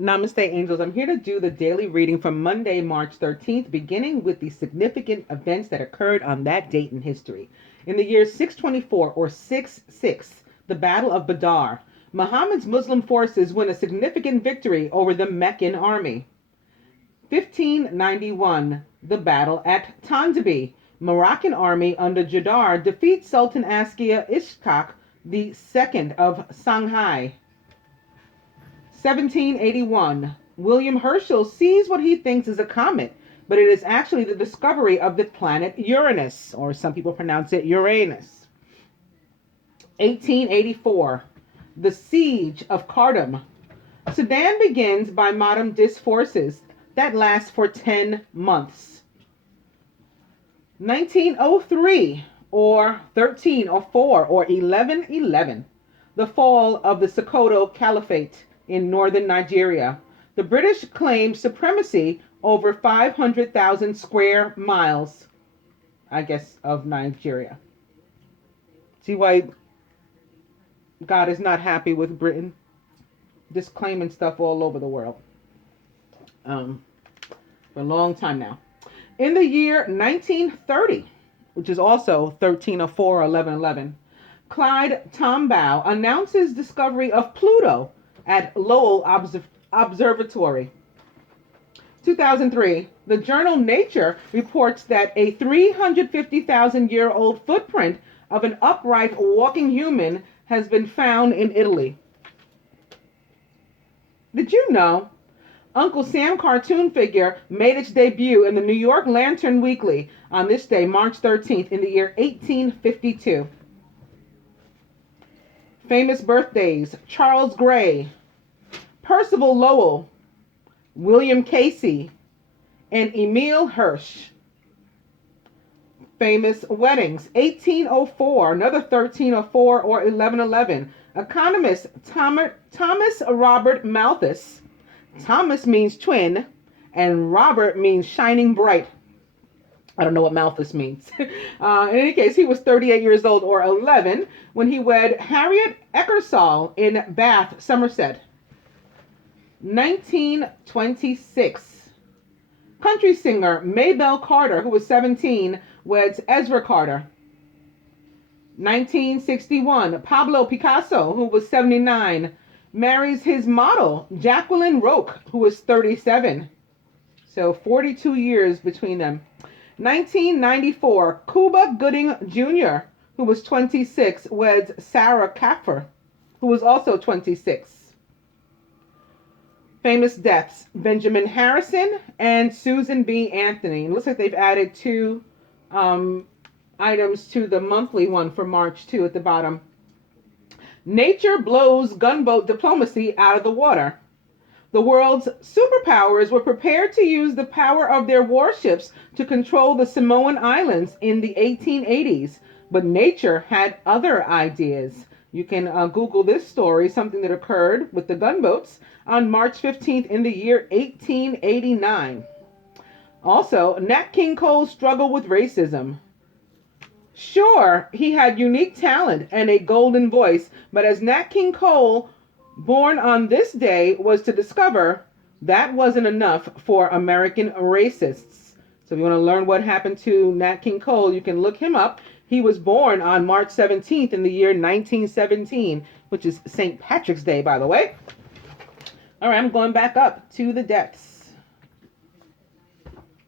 Namaste, angels. I'm here to do the daily reading from Monday, March 13th, beginning with the significant events that occurred on that date in history. In the year 624 or 66, the Battle of Badr, Muhammad's Muslim forces win a significant victory over the Meccan army. 1591, the Battle at Tandabi, Moroccan army under Jadar defeats Sultan Askia Ishaq II of Shanghai. 1781, William Herschel sees what he thinks is a comet, but it is actually the discovery of the planet Uranus, or some people pronounce it Uranus. 1884, the Siege of Khartoum. Sudan begins by Mahmud's forces that last for 10 months. 1903, or 1304, or 1111, the fall of the Sokoto Caliphate in northern Nigeria. The British claimed supremacy over 500,000 square miles, I guess, of Nigeria. See why God is not happy with Britain? Just claiming stuff all over the world. For a long time now. In the year 1930, which is also 1304 or 1111, Clyde Tombaugh announces discovery of Pluto at Lowell Observatory. 2003, the journal Nature reports that a 350,000-year-old footprint of an upright walking human has been found in Italy. Did you know Uncle Sam cartoon figure made its debut in the New York Lantern Weekly on this day, March 13th, in the year 1852? Famous birthdays: Charles Gray, Percival Lowell, William Casey, and Emile Hirsch. Famous weddings: 1804, another 1304 or 1111. Economist Thomas Robert Malthus. Thomas means twin, and Robert means shining bright. I don't know what Malthus means. In any case, he was 38 years old, or 11, when he wed Harriet Eckersall in Bath, Somerset. 1926. Country singer Maybelle Carter, who was 17, weds Ezra Carter. 1961. Pablo Picasso, who was 79, marries his model Jacqueline Roque, who was 37. So 42 years between them. 1994. Cuba Gooding Jr., who was 26, weds Sarah Kaffer, who was also 26. Famous deaths: Benjamin Harrison and Susan B. Anthony. It looks like they've added two items to the monthly one for March 2 at the bottom. Nature blows gunboat diplomacy out of the water. The world's superpowers were prepared to use the power of their warships to control the Samoan Islands in the 1880s, but nature had other ideas. You can Google this story, something that occurred with the gunboats on March 15th in the year 1889. Also, Nat King Cole's struggle with racism. Sure, he had unique talent and a golden voice, but as Nat King Cole, born on this day, was to discover, that wasn't enough for American racists. So if you want to learn what happened to Nat King Cole, you can look him up. He was born on March 17th in the year 1917, which is St. Patrick's Day, by the way. All right, I'm going back up to the deaths.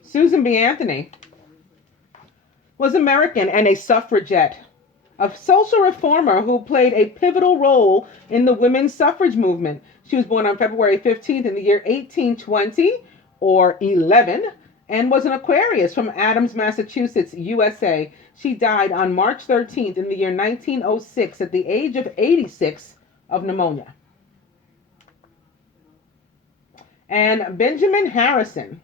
Susan B. Anthony was American and a suffragette, a social reformer who played a pivotal role in the women's suffrage movement. She was born on February 15th in the year 1820, or 11, and was an Aquarius from Adams, Massachusetts, USA. She died on March 13th in the year 1906 at the age of 86 of pneumonia. And Benjamin Harrison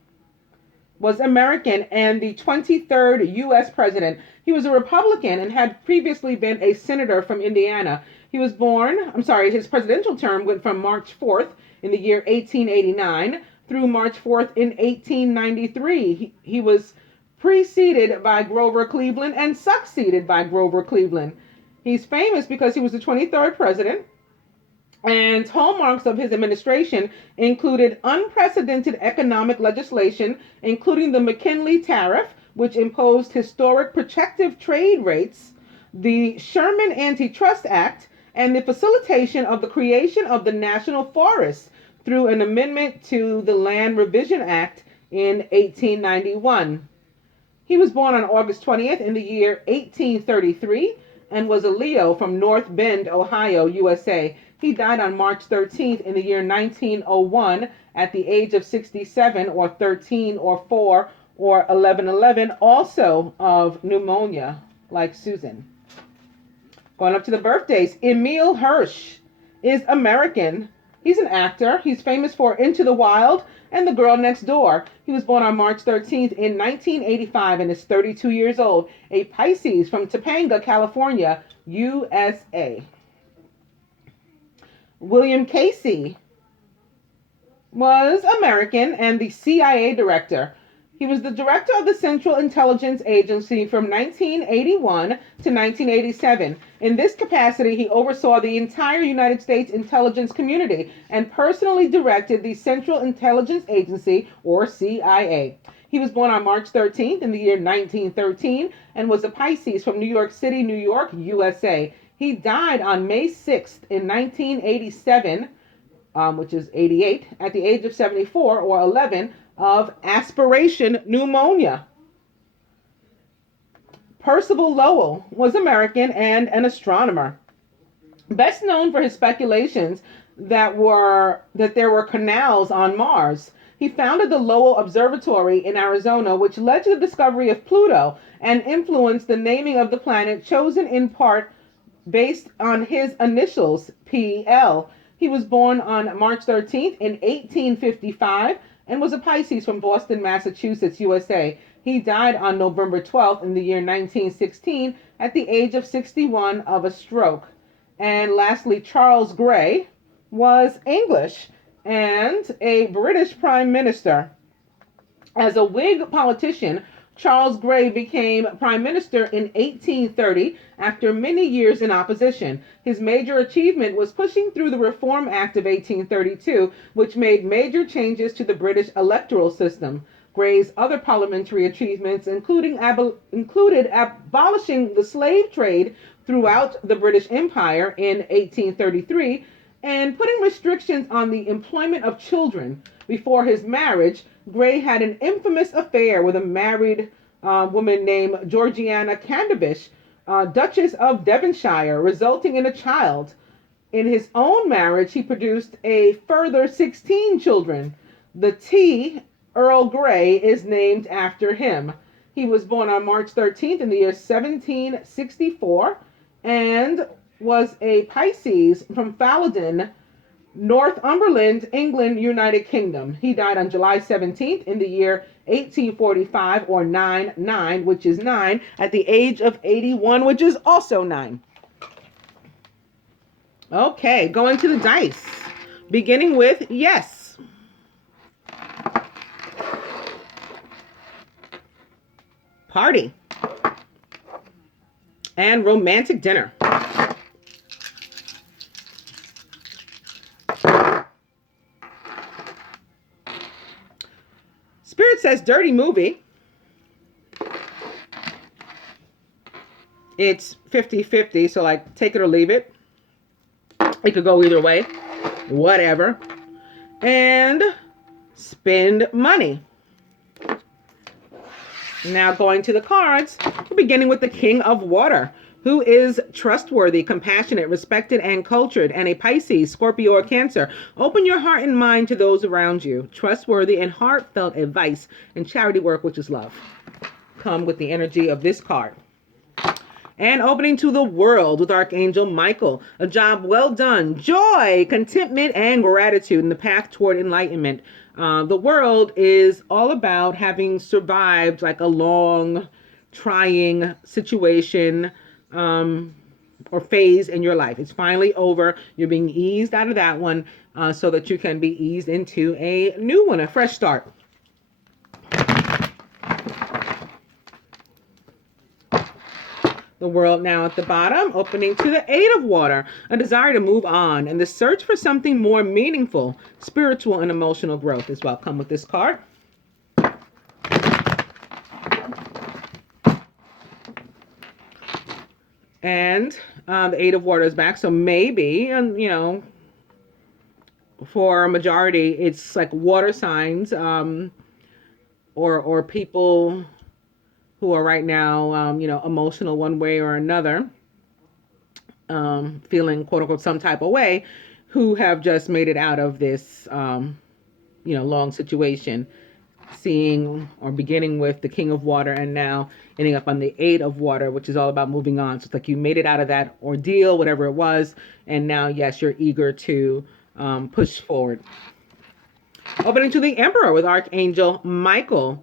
was American and the 23rd U.S. president. He was a Republican and had previously been a senator from Indiana. His presidential term went from March 4th in the year 1889 through March 4th in 1893. He was preceded by Grover Cleveland and succeeded by Grover Cleveland. He's famous because he was the 23rd president And hallmarks of his administration included unprecedented economic legislation, including the McKinley Tariff, which imposed historic protective trade rates, the Sherman Antitrust Act, and the facilitation of the creation of the national forests through an amendment to the Land Revision Act in 1891. He was born on August 20th in the year 1833 and was a Leo from North Bend, Ohio, USA. He died on March 13th in the year 1901 at the age of 67 or 13 or 4 or 1111, also of pneumonia, like Susan. Going up to the birthdays, Emil Hirsch is American. He's an actor. He's famous for Into the Wild and The Girl Next Door. He was born on March 13th in 1985 and is 32 years old. A Pisces from Topanga, California, USA. William Casey was American and the CIA director. He was the director of the Central Intelligence Agency from 1981 to 1987. In this capacity, he oversaw the entire United States intelligence community and personally directed the Central Intelligence Agency, or CIA. He was born on March 13th in the year 1913 and was a Pisces from New York City, New York, USA. He died on May 6th in 1987, which is 88, at the age of 74 or 11, of aspiration pneumonia. Percival Lowell was American and an astronomer, best known for his speculations that there were canals on Mars. He founded the Lowell Observatory in Arizona, which led to the discovery of Pluto and influenced the naming of the planet, chosen in part based on his initials, PL. He was born on March 13th in 1855 and was a Pisces from Boston, Massachusetts, USA. He died on November 12th in the year 1916 at the age of 61 of a stroke. And lastly, Charles Grey was English and a British Prime Minister. As a Whig politician, Charles Grey became Prime Minister in 1830 after many years in opposition. His major achievement was pushing through the Reform Act of 1832, which made major changes to the British electoral system. Grey's other parliamentary achievements included abolishing the slave trade throughout the British Empire in 1833 and putting restrictions on the employment of children. Before his marriage, Grey had an infamous affair with a married woman named Georgiana Candavish, Duchess of Devonshire, resulting in a child. In his own marriage, he produced a further 16 children. The tea, Earl Grey, is named after him. He was born on March 13th in the year 1764 and was a Pisces from Falodon, Northumberland, England, United Kingdom. He died on July 17th in the year 1845 or 9-9, which is 9, at the age of 81, which is also 9. Okay, going to the dice. Beginning with yes. Party. And romantic dinner. Spirit says dirty movie. It's 50-50, so like take it or leave it. It could go either way. Whatever. And spend money. Now going to the cards, we're beginning with the King of Water, who is trustworthy, compassionate, respected, and cultured, and a Pisces, Scorpio, or Cancer. Open your heart and mind to those around you. Trustworthy and heartfelt advice and charity work, which is love, come with the energy of this card. And opening to the world with Archangel Michael. A job well done, joy, contentment, and gratitude in the path toward enlightenment. The world is all about having survived like a long, trying situation or phase in your life. It's finally over. You're being eased out of that one so that you can be eased into a new one, a fresh start. The The World now at the bottom, opening to the Eight of Water, a desire to move on, and the search for something more meaningful, spiritual, and emotional growth is welcome with this card. And the Eight of Water is back, so maybe, you know, for a majority, it's like water signs, or people who are right now, you know, emotional one way or another, feeling quote unquote some type of way, who have just made it out of this, you know, long situation, seeing or beginning with the King of Water and now ending up on the Eight of Water, which is all about moving on. So it's like you made it out of that ordeal, whatever it was, and now, yes, you're eager to push forward. Opening to the Emperor with Archangel Michael.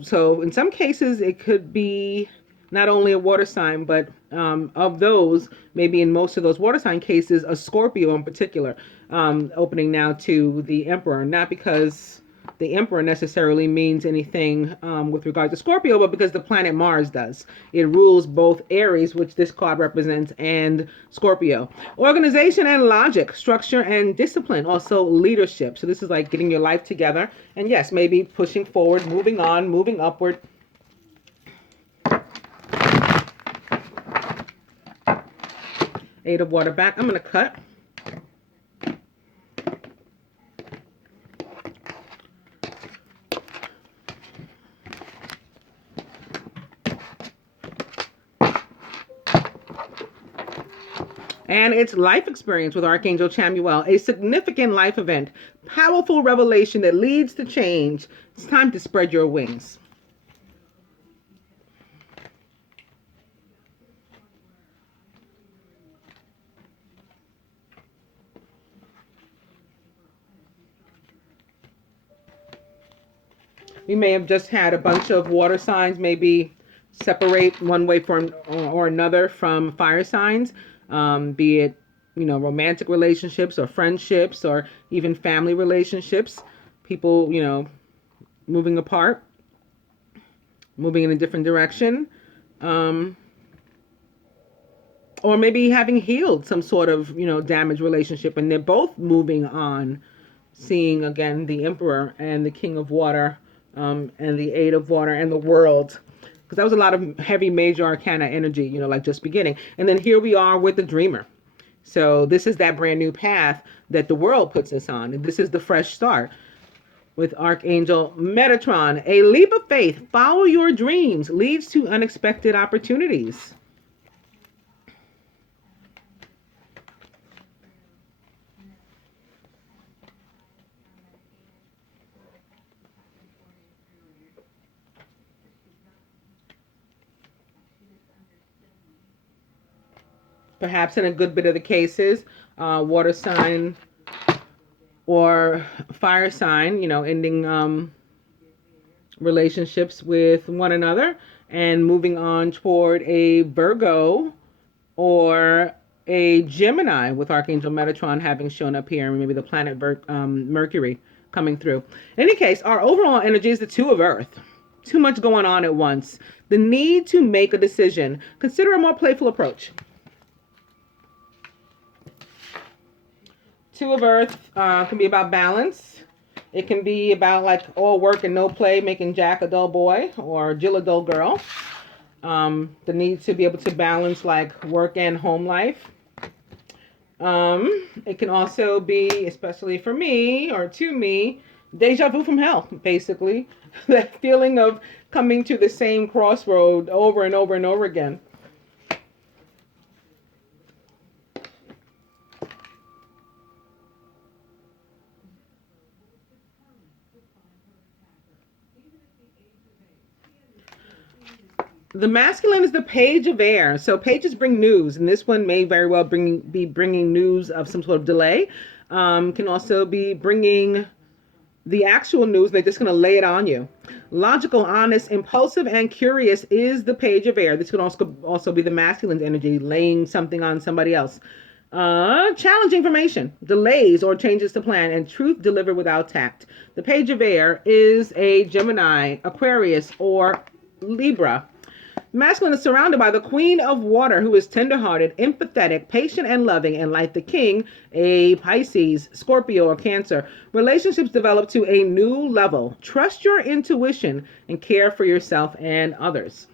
So in some cases, it could be not only a water sign, but of those, maybe in most of those water sign cases, a Scorpio in particular. Opening now to the Emperor, not because the Emperor necessarily means anything with regard to Scorpio, but because the planet Mars does. It rules both Aries, which this card represents, and Scorpio. Organization and logic, structure and discipline, also leadership. So this is like getting your life together. And yes, maybe pushing forward, moving on, moving upward. Eight of Water back. I'm going to cut. And it's life experience with Archangel Chamuel, a significant life event, powerful revelation that leads to change. It's time to spread your wings. We may have just had a bunch of water signs maybe separate one way or another from fire signs. Be it, you know, romantic relationships or friendships or even family relationships. People, you know, moving apart, moving in a different direction. Or maybe having healed some sort of, you know, damaged relationship and they're both moving on. Seeing again the Emperor and the King of Water, and the Eight of Water and the World. Because that was a lot of heavy major arcana energy, you know, like just beginning. And then here we are with the Dreamer. So this is that brand new path that the world puts us on. And this is the fresh start with Archangel Metatron. A leap of faith, follow your dreams, leads to unexpected opportunities. Perhaps in a good bit of the cases, water sign or fire sign, you know, ending relationships with one another and moving on toward a Virgo or a Gemini with Archangel Metatron having shown up here, and maybe the planet Mercury coming through. In any case, our overall energy is the Two of Earth. Too much going on at once. The need to make a decision. Consider a more playful approach. Two of Earth can be about balance. It can be about like all work and no play, making Jack a dull boy or Jill a dull girl. The need to be able to balance like work and home life. It can also be, especially for me or to me, deja vu from hell, basically. That feeling of coming to the same crossroad over and over and over again. The masculine is the Page of Air. So pages bring news, and this one may very well be bringing news of some sort of delay. Can also be bringing the actual news. They're just going to lay it on you. Logical, honest, impulsive, and curious is the Page of Air. This could also be the masculine's energy, laying something on somebody else. Challenge information, delays or changes to plan, and truth delivered without tact. The Page of Air is a Gemini, Aquarius, or Libra. Masculine is surrounded by the Queen of Water, who is tenderhearted, empathetic, patient, and loving. And like the King, a Pisces, Scorpio, or Cancer, relationships develop to a new level. Trust your intuition and care for yourself and others.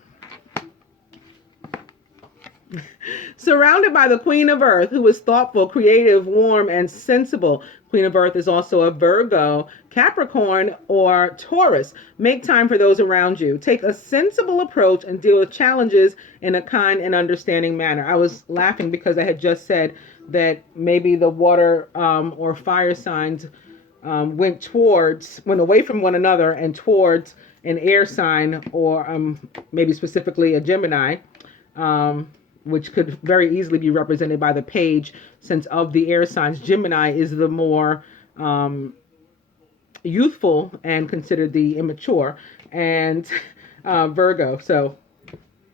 Surrounded by the Queen of Earth, who is thoughtful, creative, warm, and sensible. Queen of Earth is also a Virgo, Capricorn, or Taurus. Make time for those around you. Take a sensible approach and deal with challenges in a kind and understanding manner. I was laughing because I had just said that maybe the water or fire signs went away from one another and towards an air sign, or maybe specifically a Gemini. Which could very easily be represented by the page, since of the air signs, Gemini is the more youthful and considered the immature, and Virgo. So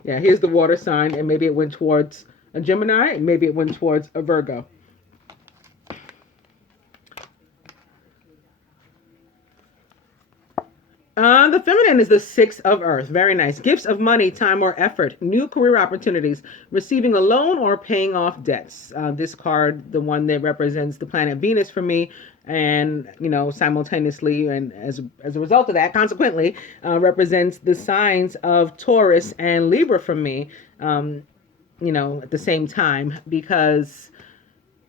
yeah, here's the water sign, and maybe it went towards a Gemini, and maybe it went towards a Virgo. The feminine is the Six of Earth. Very nice. Gifts of money, time, or effort. New career opportunities. Receiving a loan or paying off debts. This card, the one that represents the planet Venus for me, and simultaneously, and as a result of that, consequently, represents the signs of Taurus and Libra for me. At the same time, because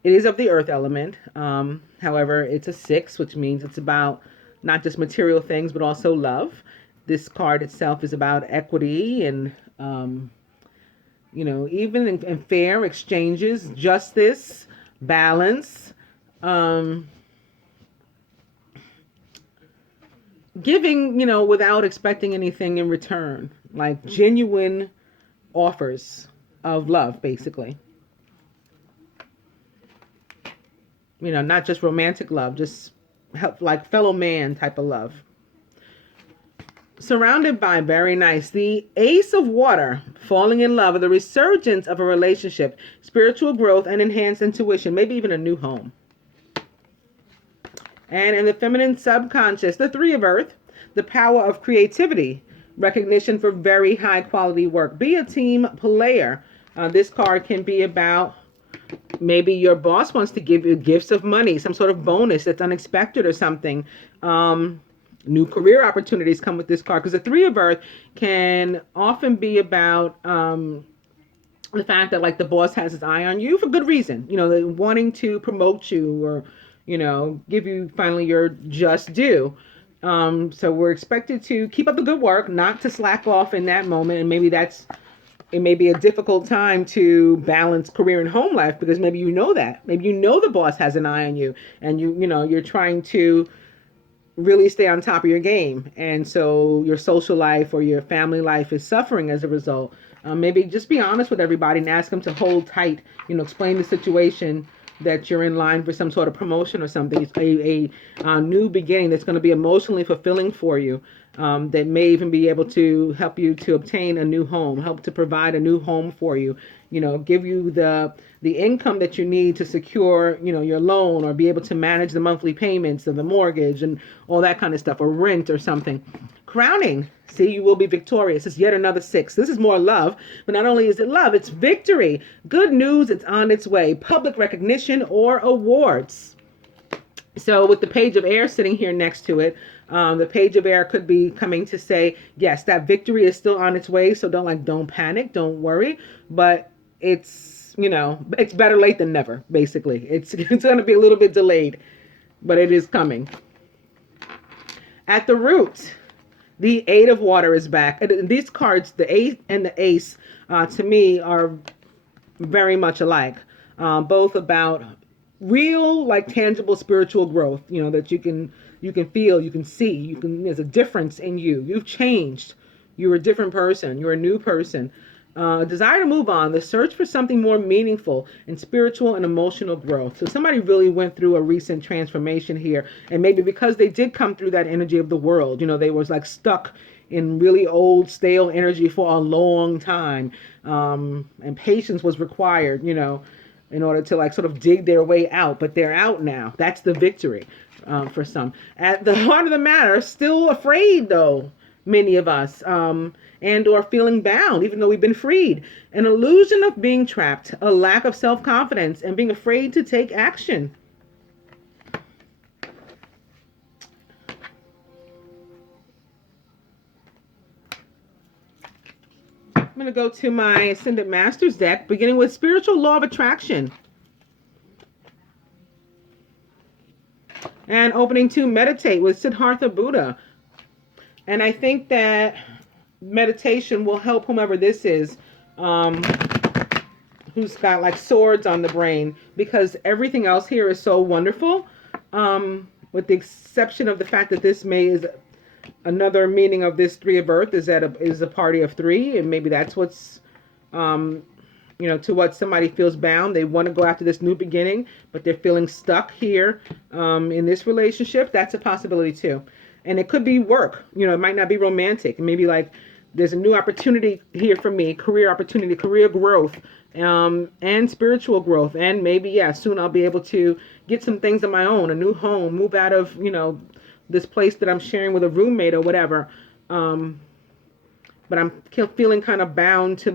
it is of the Earth element. However, it's a 6, which means it's about not just material things, but also love. This card itself is about equity and, even in fair exchanges, justice, balance, giving, without expecting anything in return, like genuine offers of love, basically. Not just romantic love, just help, like fellow man type of love. Surrounded by, very nice, the Ace of Water, falling in love, or the resurgence of a relationship, spiritual growth and enhanced intuition, maybe even a new home. And in the feminine subconscious, the Three of Earth, the power of creativity, recognition for very high quality work. Be a team player. This card can be about maybe your boss wants to give you gifts of money, some sort of bonus that's unexpected or something. New career opportunities come with this card, because the Three of Earth can often be about the fact that, like, the boss has his eye on you for good reason. Wanting to promote you, or give you finally your just due. So we're expected to keep up the good work, not to slack off in that moment, and maybe it may be a difficult time to balance career and home life, because maybe that. Maybe the boss has an eye on you, and you're trying to really stay on top of your game. And so your social life or your family life is suffering as a result. Maybe just be honest with everybody and ask them to hold tight, explain the situation, that you're in line for some sort of promotion or something. It's a new beginning that's going to be emotionally fulfilling for you, that may even be able to help you to obtain a new home, help to provide a new home for you, give you the income that you need to secure, your loan, or be able to manage the monthly payments of the mortgage and all that kind of stuff, or rent or something. Crowning. See, you will be victorious. It's yet another 6. This is more love, but not only is it love, it's victory. Good news, it's on its way. Public recognition or awards. So with the Page of Air sitting here next to it, the Page of Air could be coming to say, yes, that victory is still on its way. So don't panic, don't worry. But it's better late than never, basically. It's going to be a little bit delayed, but it is coming. At the root, the Eight of Water is back. These cards, the 8 and the Ace, to me are very much alike. Both about real, like, tangible spiritual growth, that you can feel, you can see, there's a difference in you. You've changed. You're a different person. You're a new person. Desire to move on, the search for something more meaningful and spiritual and emotional growth. So somebody really went through a recent transformation here, and maybe because they did come through that energy of the world, they was like stuck in really old, stale energy for a long time, and patience was required, in order to, like, sort of dig their way out. But they're out now. That's the victory for some. At the heart of the matter, still afraid though. many of us, and or feeling bound, even though we've been freed. An illusion of being trapped, a lack of self-confidence, and being afraid to take action. I'm going to go to my Ascended Masters deck, beginning with Spiritual Law of Attraction. And opening to Meditate with Siddhartha Buddha. And I think that meditation will help whomever this is, who's got like swords on the brain, because everything else here is so wonderful, with the exception of the fact that this is another meaning of this Three of Earth is that is a party of three, and maybe that's what's to what somebody feels bound. They want to go after this new beginning, but they're feeling stuck here in this relationship. That's a possibility too. And it could be work. It might not be romantic. Maybe like there's a new opportunity here for me, career opportunity, career growth, and spiritual growth. And maybe, soon I'll be able to get some things of my own, a new home, move out of, this place that I'm sharing with a roommate or whatever. But I'm feeling kind of bound to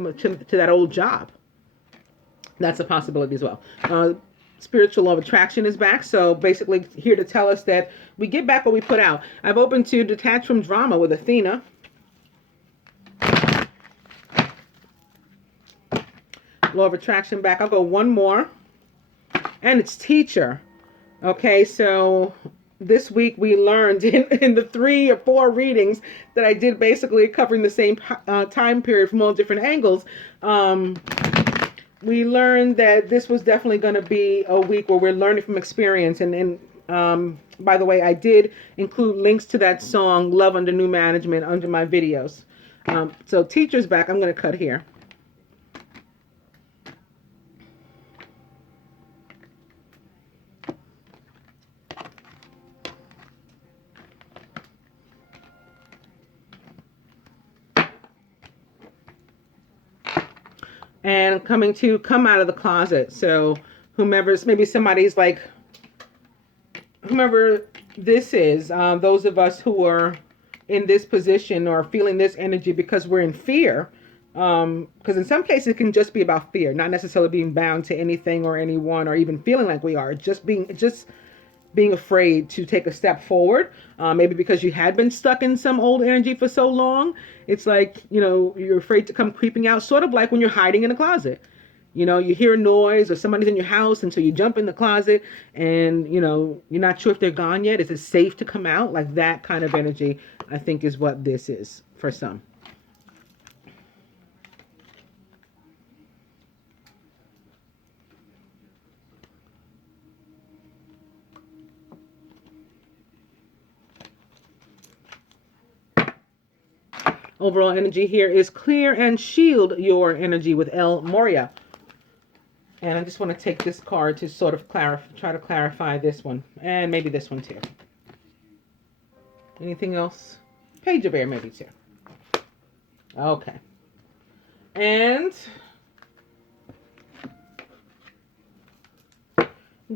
that old job. That's a possibility as well. Spiritual Law of Attraction is back. So basically here to tell us that we get back what we put out. I've opened to Detach from Drama with Athena. Law of Attraction back. I'll go one more. And it's Teacher. Okay, so this week we learned in the 3 or 4 readings that I did, basically covering the same time period from all different angles. We learned that this was definitely going to be a week where we're learning from experience. And by the way, I did include links to that song, Love Under New Management, under my videos. So Teacher's back. I'm going to cut here. And coming to come out of the closet. So whomever's, maybe somebody's like, whomever this is, those of us who are in this position or feeling this energy because we're in fear. Because in some cases it can just be about fear, not necessarily being bound to anything or anyone, or even feeling like we are, just being afraid to take a step forward. Maybe because you had been stuck in some old energy for so long. It's like, you're afraid to come creeping out, sort of like when you're hiding in a closet. You hear a noise or somebody's in your house, and so you jump in the closet and, you're not sure if they're gone yet. Is it safe to come out? Like that kind of energy, I think, is what this is for some. Overall energy here is clear and shield your energy with El Moria. And I just want to take this card to sort of try to clarify this one. And maybe this one too. Anything else? Page of Air maybe too. Okay. And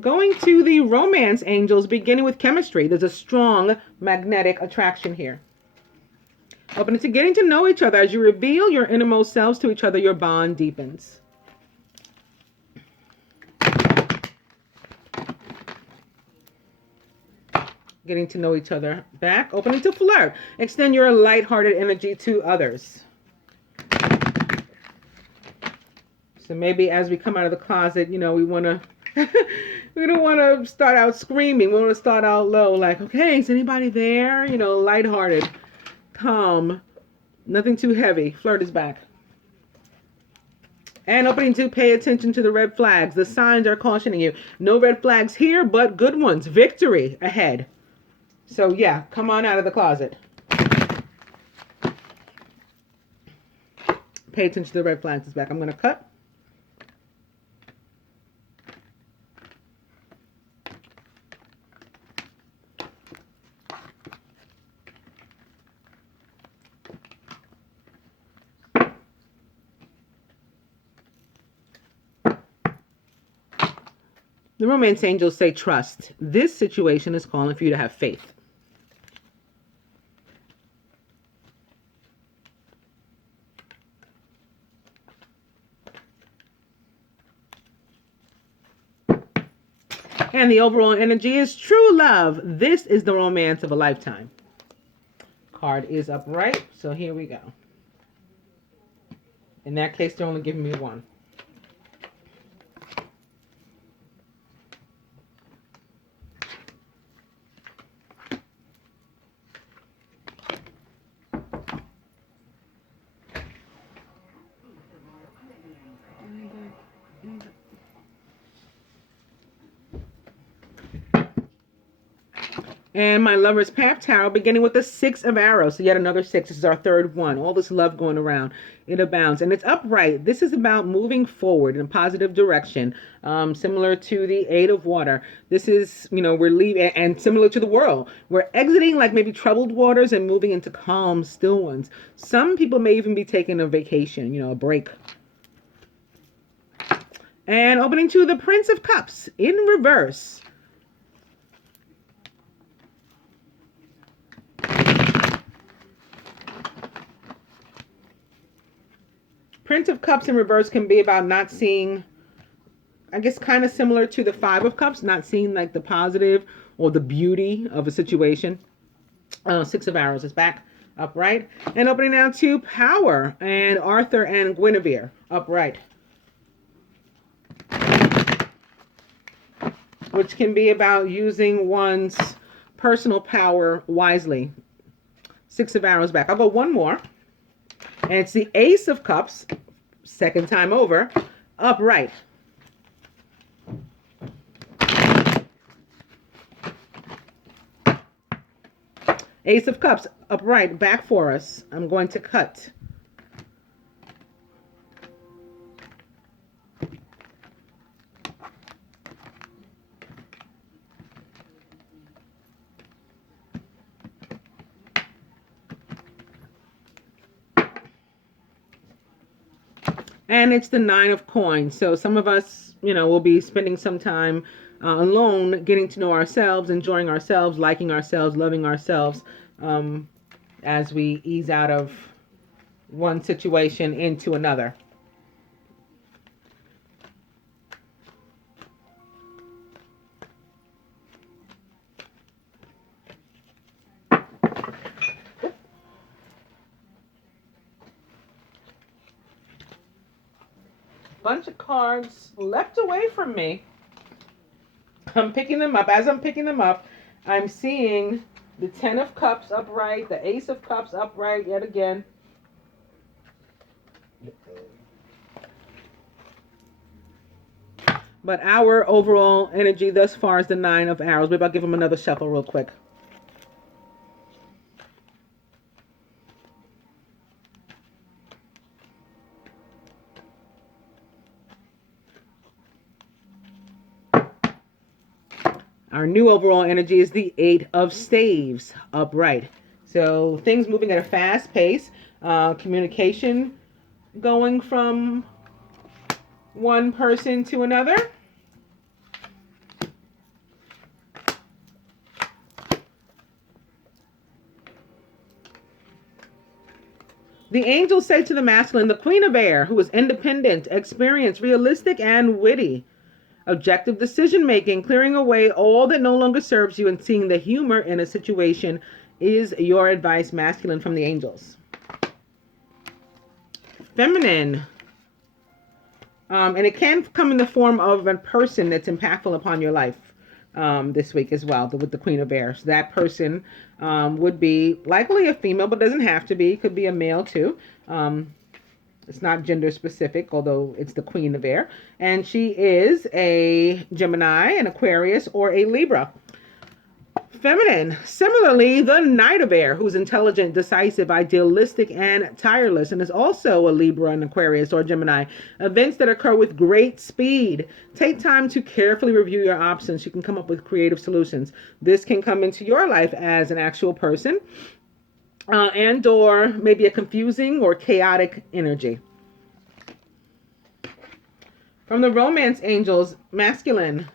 going to the Romance Angels, beginning with Chemistry. There's a strong magnetic attraction here. Open to getting to know each other. As you reveal your innermost selves to each other, your bond deepens. Getting to know each other back. Opening to Flirt. Extend your lighthearted energy to others. So maybe as we come out of the closet, we want to we don't want to start out screaming. We want to start out low, like, okay, is anybody there? Lighthearted. Calm, nothing too heavy. Flirt is back. And opening to pay attention to the red flags. The signs are cautioning you. No red flags here, but good ones. Victory ahead. So yeah, come on out of the closet. Pay attention to the red flags is back. I'm going to cut. The Romance Angels say trust. This situation is calling for you to have faith. And the overall energy is true love. This is the romance of a lifetime. Card is upright, so here we go. In that case, they're only giving me one. And my Lover's Path Tarot, beginning with the Six of Arrows. So yet another six. This is our third one. All this love going around. It abounds. And it's upright. This is about moving forward in a positive direction. Similar to the Eight of Water. This is, we're leaving, and similar to the World. We're exiting like maybe troubled waters and moving into calm, still ones. Some people may even be taking a vacation, a break. And opening to the Prince of Cups in reverse. Prince of Cups in reverse can be about not seeing, I guess kind of similar to the Five of Cups, not seeing like the positive or the beauty of a situation. Six of Arrows is back upright. And opening now to Power and Arthur and Guinevere upright. Which can be about using one's personal power wisely. Six of Arrows back. I'll go one more. And it's the Ace of Cups, second time over, upright. Ace of Cups, upright, back for us. I'm going to cut. And it's the Nine of Coins. So some of us, will be spending some time alone, getting to know ourselves, enjoying ourselves, liking ourselves, loving ourselves, as we ease out of one situation into another. Bunch of cards left away from me. I'm picking them up. As I'm picking them up, I'm seeing the Ten of Cups upright, the Ace of Cups upright yet again. But our overall energy thus far is the Nine of Arrows. Maybe I'll give them another shuffle real quick. Our new overall energy is the Eight of Staves upright. So things moving at a fast pace. Communication going from one person to another. The angels say to the masculine, the Queen of Air, who is independent, experienced, realistic, and witty. Objective decision-making, clearing away all that no longer serves you and seeing the humor in a situation is your advice, masculine, from the angels. Feminine. And it can come in the form of a person that's impactful upon your life this week as well, with the Queen of Air. So that person would be likely a female, but doesn't have to be. Could be a male too. It's not gender specific, although it's the Queen of Air. And she is a Gemini, an Aquarius, or a Libra. Feminine. Similarly, the Knight of Air, who's intelligent, decisive, idealistic, and tireless, and is also a Libra, an Aquarius, or Gemini. Events that occur with great speed. Take time to carefully review your options. You can come up with creative solutions. This can come into your life as an actual person. And or maybe a confusing or chaotic energy. From the romance angels, masculine.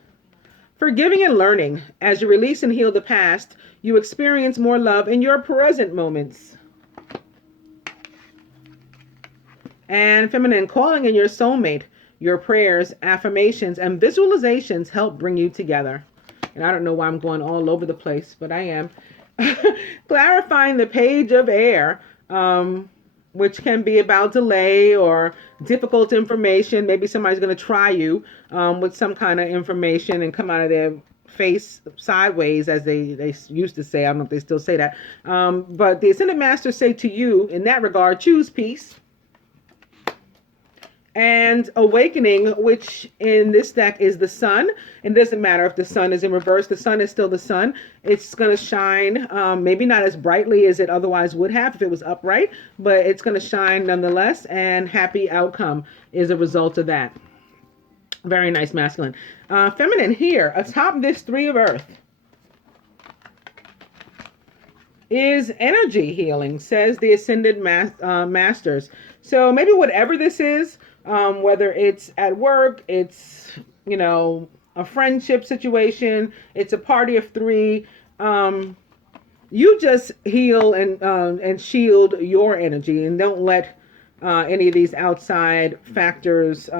Forgiving and learning. As you release and heal the past, you experience more love in your present moments. And feminine, calling in your soulmate. Your prayers, affirmations, and visualizations help bring you together. And I don't know why I'm going all over the place, but I am. Clarifying the page of air, which can be about delay or difficult information. Maybe somebody's going to try you with some kind of information and come out of their face sideways, as they used to say. I don't know if they still say that. But the Ascended Masters say to you, in that regard, choose peace. And awakening, which in this deck is the sun. It doesn't matter if the sun is in reverse. The sun is still the sun. It's going to shine, maybe not as brightly as it otherwise would have if it was upright, but it's going to shine nonetheless. And happy outcome is a result of that. Very nice masculine. Feminine here, atop this Three of Earth, is energy healing, says the Ascended Masters. So maybe whatever this is, whether it's at work, it's, you know, a friendship situation, it's a party of three, you just heal and shield your energy, and don't let any of these outside factors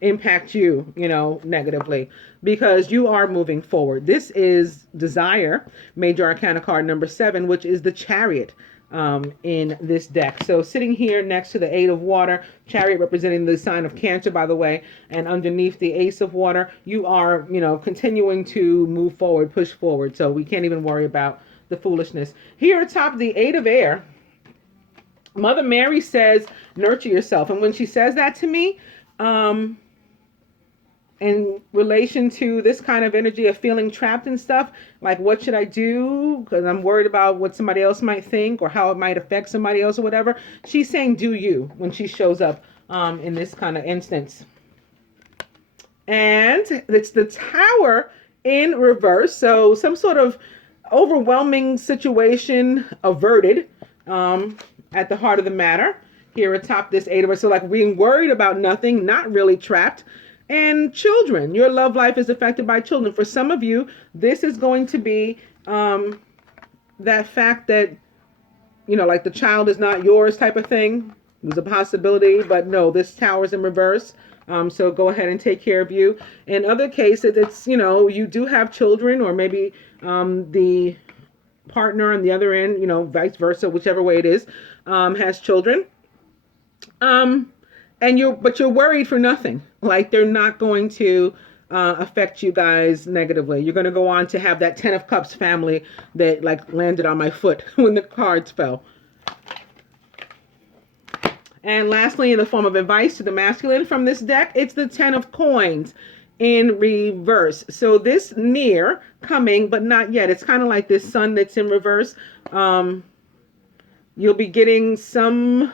impact you, you know, negatively, because you are moving forward. This is Desire, Major Arcana card number 7, which is the Chariot in this deck. So sitting here next to the 8 of Water, Chariot representing the sign of Cancer, by the way, and underneath the Ace of Water, you are, you know, continuing to move forward, push forward. So we can't even worry about the foolishness. Here atop the 8 of Air, Mother Mary says, nurture yourself. And when she says that to me, in relation to this kind of energy of feeling trapped and stuff, like what should I do because I'm worried about what somebody else might think or how it might affect somebody else or whatever, she's saying do you when she shows up in this kind of instance. And it's the Tower in reverse, so some sort of overwhelming situation averted at the heart of the matter here atop this 8 of Earth. So like being worried about nothing, not really trapped. And children, your love life is affected by children. For some of you, this is going to be that fact that, you know, like the child is not yours type of thing. There's a possibility, but no, this Tower is in reverse. So go ahead and take care of you. In other cases, it's, you know, you do have children, or maybe the partner on the other end, you know, vice versa, whichever way it is, has children. But you're worried for nothing. Like they're not going to affect you guys negatively. You're going to go on to have that 10 of Cups family that like landed on my foot when the cards fell. And lastly, in the form of advice to the masculine from this deck, it's the 10 of Coins in reverse. So this near, coming, but not yet. It's kind of like this sun that's in reverse. You'll be getting some...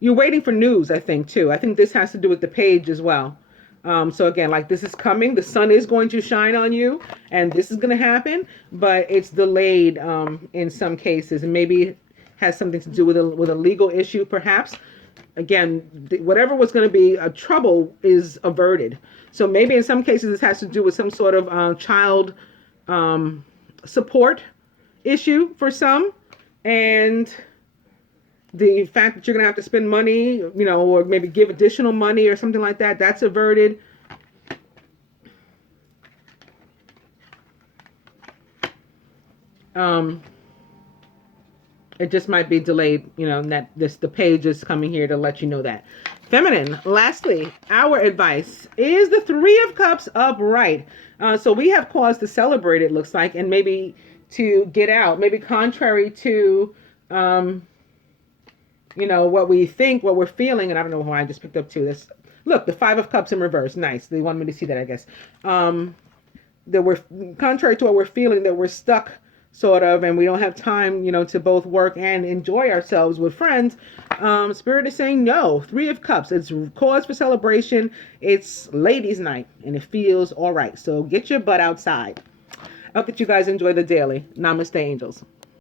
You're waiting for news, I think, too. I think this has to do with the page as well. So again, like this is coming. The sun is going to shine on you, and this is going to happen, but it's delayed in some cases, and maybe has something to do with a legal issue, perhaps. Again, whatever was going to be a trouble is averted. So maybe in some cases this has to do with some sort of child support issue for some, and the fact that you're going to have to spend money, you know, or maybe give additional money or something like that, that's averted. It just might be delayed, you know, and that the page is coming here to let you know that. Feminine, lastly, our advice is the 3 of Cups upright. So we have cause to celebrate, it looks like, and maybe to get out, maybe contrary to... you know, what we think, what we're feeling, and I don't know why I just picked up 2. This, look, the 5 of Cups in reverse. Nice. They wanted me to see that, I guess. That we're, contrary to what we're feeling, that we're stuck, sort of, and we don't have time, you know, to both work and enjoy ourselves with friends. Spirit is saying no. 3 of Cups. It's cause for celebration. It's ladies' night, and it feels all right. So get your butt outside. I hope that you guys enjoy the daily. Namaste, angels.